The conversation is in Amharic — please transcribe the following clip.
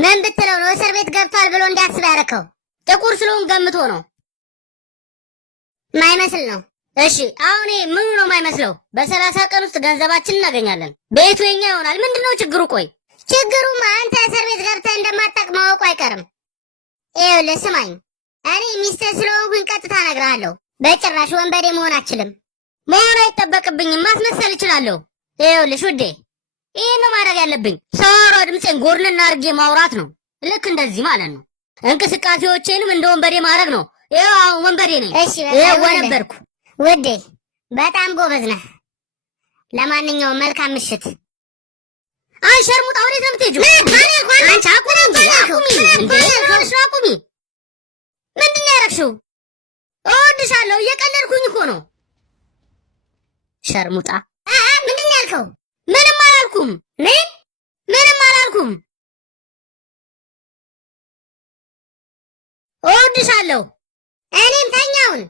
ምን ብትለው ነው እስር ቤት ገብቷል ብሎ እንዲያስብ ያደረከው? ጥቁር ስለሆን ገምቶ ነው። ማይመስል ነው። እሺ አሁን ምኑ ነው ማይመስለው? በ30 ቀን ውስጥ ገንዘባችን እናገኛለን። ቤቱ የኛ ይሆናል። ምንድነው ችግሩ? ቆይ ችግሩማ አንተ እስር ቤት ገብተህ እንደማታውቅ ማወቁ አይቀርም። ይኸውልህ ስማኝ፣ እኔ ሚስትህ ስለሆንኩኝ ቀጥታ እነግርሃለሁ። በጭራሽ ወንበዴ መሆን አችልም። መሆን አይጠበቅብኝም። ማስመሰል እችላለሁ። ይኸውልሽ ውዴ፣ ይሄን ነው ማድረግ ያለብኝ። ሳወራ ድምፄን ጎርንና አድርጌ ማውራት ነው። ልክ እንደዚህ ማለት ነው። እንቅስቃሴዎቼንም እንደ ወንበዴ ማድረግ ነው። ይኸው አሁን ወንበዴ ነኝ። እሺ ወነበርኩ። ውዴ በጣም ጎበዝ ነህ። ለማንኛውም መልካም ምሽት። አንሸርሙጣ ወዴት ነው የምትሄጂው? አንቺ አቁሚ አቁሚ። ምንድን ነው ያደረግሽው? እወድሻለሁ። እየቀለድኩኝ እኮ ነው። ሸርሙጣ ምንድን ነው ያልከው? ምንም አላልኩም። ምንም አላልኩም። እወድሻለሁ። እኔም ተኛውን